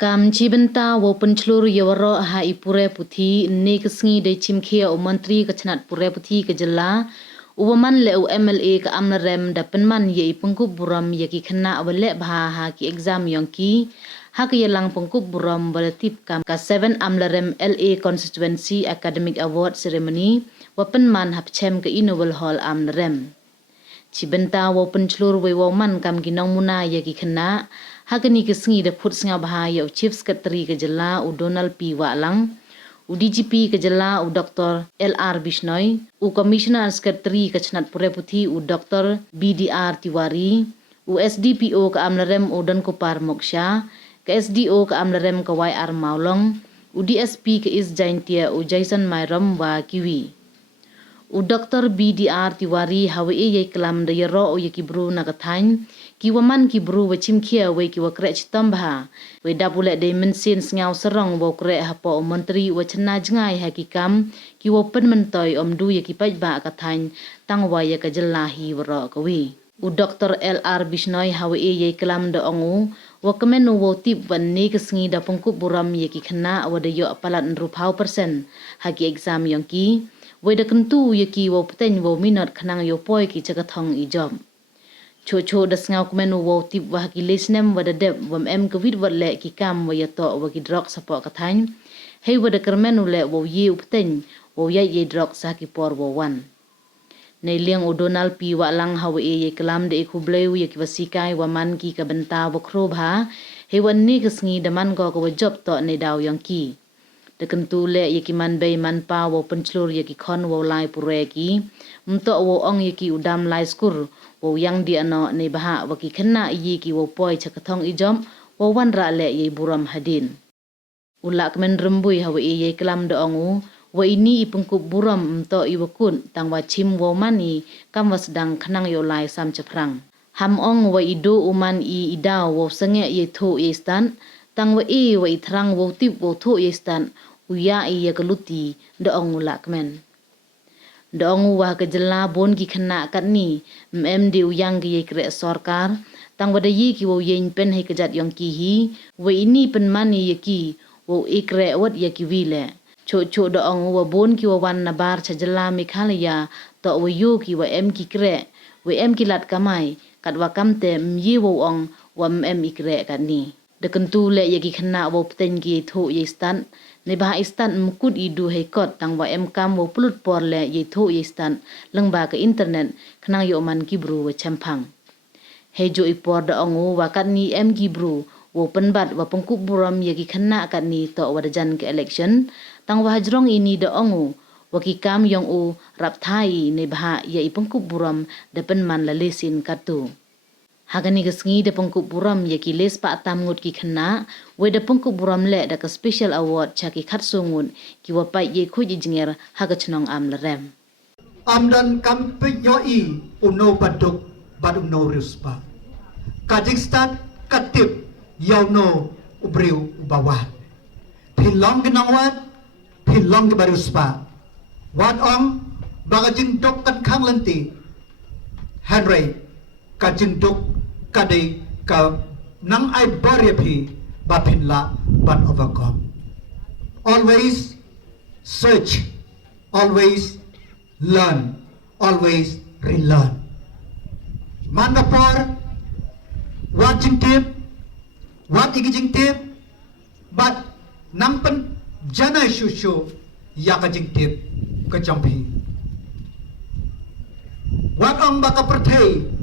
Kam cibenta wo penclur yawaro ha ipure puthi ne kesngi de chimkhia o menteri kechnat pure puthi ke jela uwaman le u MLA ka amlarem da penman ye pengkup burom ye ki khna wale bha ha ki exam yongki ha ki yelang pengkup burom balatip kam ka 7 amlarem LA Constituency Academic Award ceremony wa penman hap chem ke Innoval Hall amlarem cibenta wo penclur we wo man kam ginong muna ye ki khna Hagani kesngi de put singa bahaya Chief Secretary ke jela u Donald P. Walang, u DGP ke jela u Dr. LR Bishnoi, u Commissioner Secretary ke Chnat Pure Puthi u Dr. BDR Tiwari, u SDPO ke Amlarem u Don Kopar Moksha, ke SDO ke Amlarem ke YR Maulong, u DSP ke Is Jaintia u Jason Myram wa Kiwi. U Dr. BDR Tiwari hawe ye kelam de yero u yekibru nagathany, kiwaman kibru wa chimkhia we kiwa krech tambha we dapule de mensin ngau serong wo kre hapo menteri wa chna jngai hakikam kiwa pen mentoy omdu ye kipaj ba kathany tangwa ye ka jelahi wro kawi u Dr. LR Bishnoi hawe ye kelam de ongu wa kemenu wo tip wan ne kesngi da pengkup buram ye ki khna wa de yo Palat nrupau persen haki exam yongki we de kentu ye ki wo pten wo minot khnang yo poi ki chakathong i job Cho da ngau kumenu wo tip wa ki lesnem wa da deb wam kewid wa le ki kam wa yato wa ki drok sapo kathany hei wa da kermenu le wo ye upten wo ye drok sa ki por wo wan nei liang o Donald P. Walang hawe ye kelam de kubleu ye ki wasikai wa man ki ka benta wa krobha hei wan ni kesngi da man go ko job to nei daw yang ki de kentu le ye ki man bei man pa wo penclur ye ki khon wo lai pure ki mto wo ong ye ki udam lai skur wo yang di ano ne baha wa ki khna yi ki wo poi chakathong ijom wo wan ra le ye buram hadin ulak men rembui hawe ye kelam de ongu wa ini ipengkup buram mto i wakun tang wa chim wo mani kam was dang khnang yo lai sam chaprang ham ong wa ido uman i idaw wo sange ye tho ye stan tang wa wa ithrang wo tip wo tho ye stan uya i ye kaluti de ong ulak men Dong wa ke jela bon ki khna kat ni MD uyang ki kre sarkar tang wada yi ki wo yen pen he kejat yong ki hi we ini pen mani ye ki wo ikre wat ye ki wile cho dong wa bon ki wa wan na bar cha jela Meghalaya to wo yu ki wa ki kre we ki lat kamai kat wa kamte yi wo ong wa ikre kat ni de kentu le ye ki khna wo pten ki tho ye stan ne bah istan mukut idu hekot tang wa kam wo pulut por le ye tho ye stan lengba ke internet khnang yo man kibru wa champang he jo ipor da ongu wa kat ni kibru wo penbat wa pengkup buram ye ki khna kat ni to wa jan ke election tang wa hajrong ini da ongu wa ki kam yong u rap thai ne bah ye pengkup buram de penman la lesin katu Hagani kesngi de pengkup buram ye ki les pa tam ngut ki khna we de pengkup buram le da ka special award cha ki khat sungun ki wa pai ye khu ji jinger ha ka chnong am larem amdan kampe yo I uno baduk badum no ruspa Kazakhstan katip yo no ubriu ubawat pilong ginawat pilong baruspa wat ong bagajing dok kan khang lenti Henry kajing dok kadai ka nang ai baryapi bapinla but overcome always search always learn always relearn mandapor watching tip what igijing tip but nampan jana shushu yakajing tip kajampi wat ang baka perthai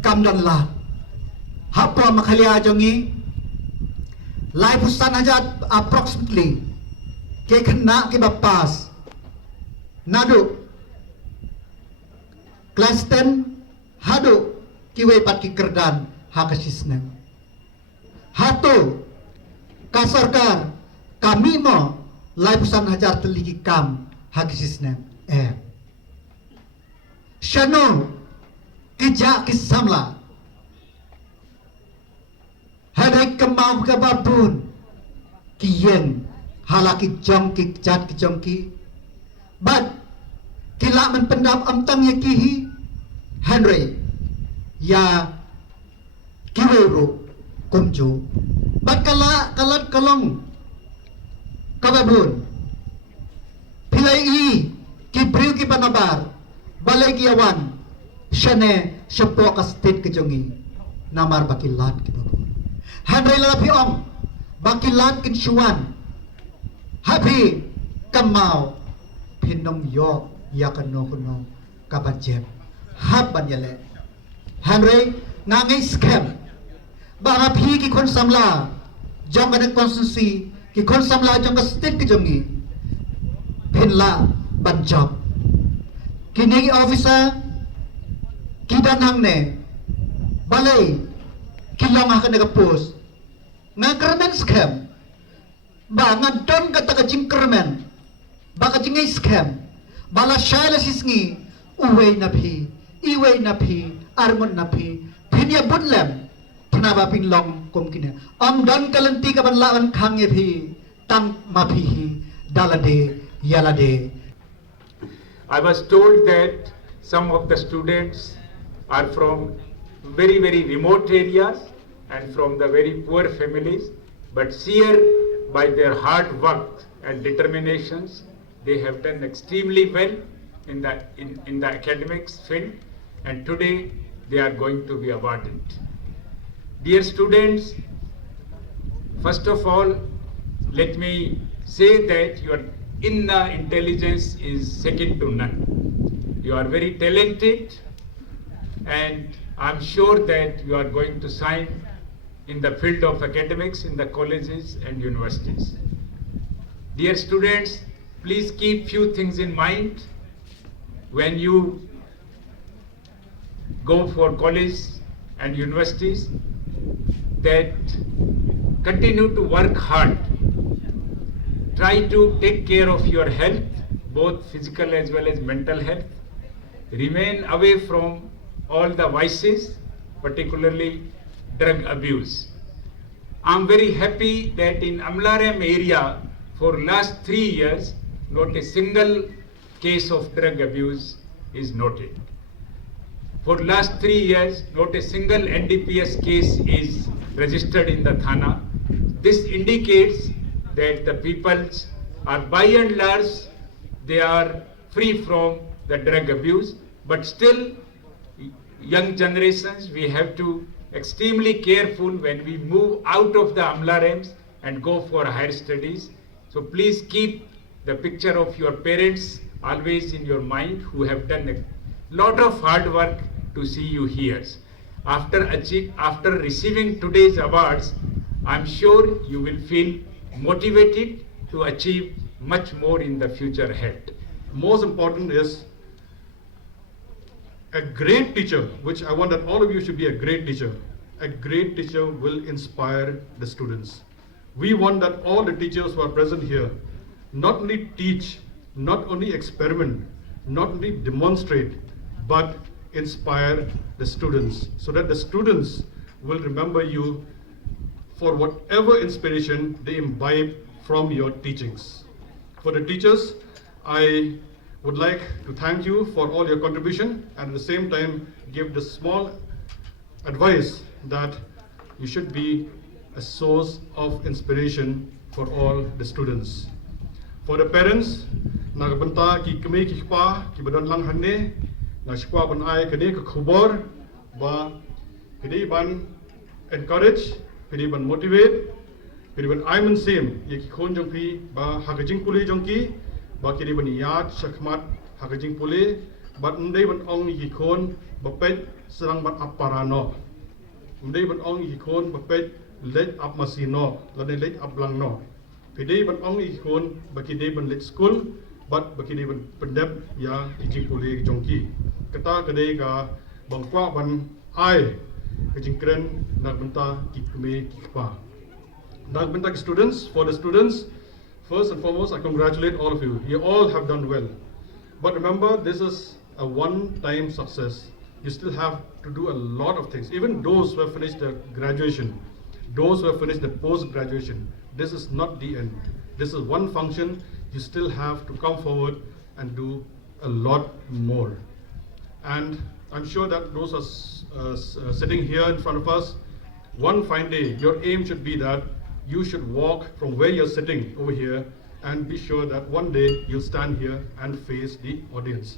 kamdan la hapwa makhalia jongi life ustan ajat approximately ke khna ke bapas nadu class 10 hadu kiwe pat ki kerdan hakasisna hatu ka sarkar kami mo life ustan ajat teliki kam hakasisna shano Kija kisamla Hadai kemau ke babun Kiyen Halaki jongki jat ki jongki But Kila menpendam amtang ya kihi Henry Ya Kiweru Kumju Bat kalat kalong kababun. Pilay ki priu ki panabar. Balay ki awan. Syane syapo ka state kejongi. Namar bakilat ki babun. Handray lalapi om. Bakilat kin syuan. Happy kamau. Pinong yo yakano kuno kabajem. Haban yale. Handray nangai scam. Banga phi ki kon samla. Jong ka constituency ki kon samla jong ka state kejongi. Pinla banjab. Kini officer kidanang ne balay kilong akan nagapos nga kermen scam ba nga don kata kajing kermen ba kajing scam bala shala sisngi uway na phi armon na phi pinya budlem tinaba pinglong kum kine am don kalanti ka banlaan khang ye phi tang mapi dalade yalade. I was told that some of the students are from very, very remote areas and from the very poor families, but here by their hard work and determinations, they have done extremely well in the academics field, and today they are going to be awarded. Dear students, first of all, let me say that your inner intelligence is second to none. You are very talented, and I'm sure that you are going to shine in the field of academics in the colleges and universities. Dear students, please keep few things in mind when you go for college and universities, that continue to work hard. Try to take care of your health, both physical as well as mental health. Remain away from all the vices, particularly drug abuse. I'm very happy that in Amlarem area, for last 3 years, not a single case of drug abuse is noted. For last 3 years, not a single NDPS case is registered in the Thana. This indicates that the peoples are by and large, they are free from the drug abuse, but still young generations, we have to extremely careful when we move out of the amlarems and go for higher studies. So please keep the picture of your parents always in your mind, who have done a lot of hard work to see you here. After receiving today's awards, I'm sure you will feel motivated to achieve much more in the future ahead. Most important is a great teacher, which I want that all of you should be a great teacher. A great teacher will inspire the students. We want that all the teachers who are present here not only teach, not only experiment, not only demonstrate, but inspire the students, so that the students will remember you for whatever inspiration they imbibe from your teachings. For the teachers, I would like to thank you for all your contribution, and at the same time give the small advice that you should be a source of inspiration for all the students. For the parents, nagbanta ki kami ki pa ki badan lang hanne na shkwa ban ai kani ka khubor ba kini ban encourage, kini ban motivate, kini ban ai man same ye ki khon jong pi ba hakajing puli jong ki ba kini ban yat shakmat hakajing puli ba ndai ban ong ki khon ba pet serang ban aparano ndai ban ong ki khon ba pet let up masino la let up lang no pidi ban ong ki khon ba kini ban let school but bakini ban pendep ya kijing puli jongki kata kadai ka bangkwa ban ai kijing kren nagbenta kikme kikpa nagbenta students. For the students, first and foremost, I congratulate all of you. You all have done well, but remember, this is a one-time success. You still have to do a lot of things. Even those who have finished their graduation, those who have finished the post-graduation, this is not the end. This is one function. You still have to come forward and do a lot more. And I'm sure that those are sitting here in front of us, one fine day, your aim should be that you should walk from where you're sitting over here and be sure that one day you'll stand here and face the audience.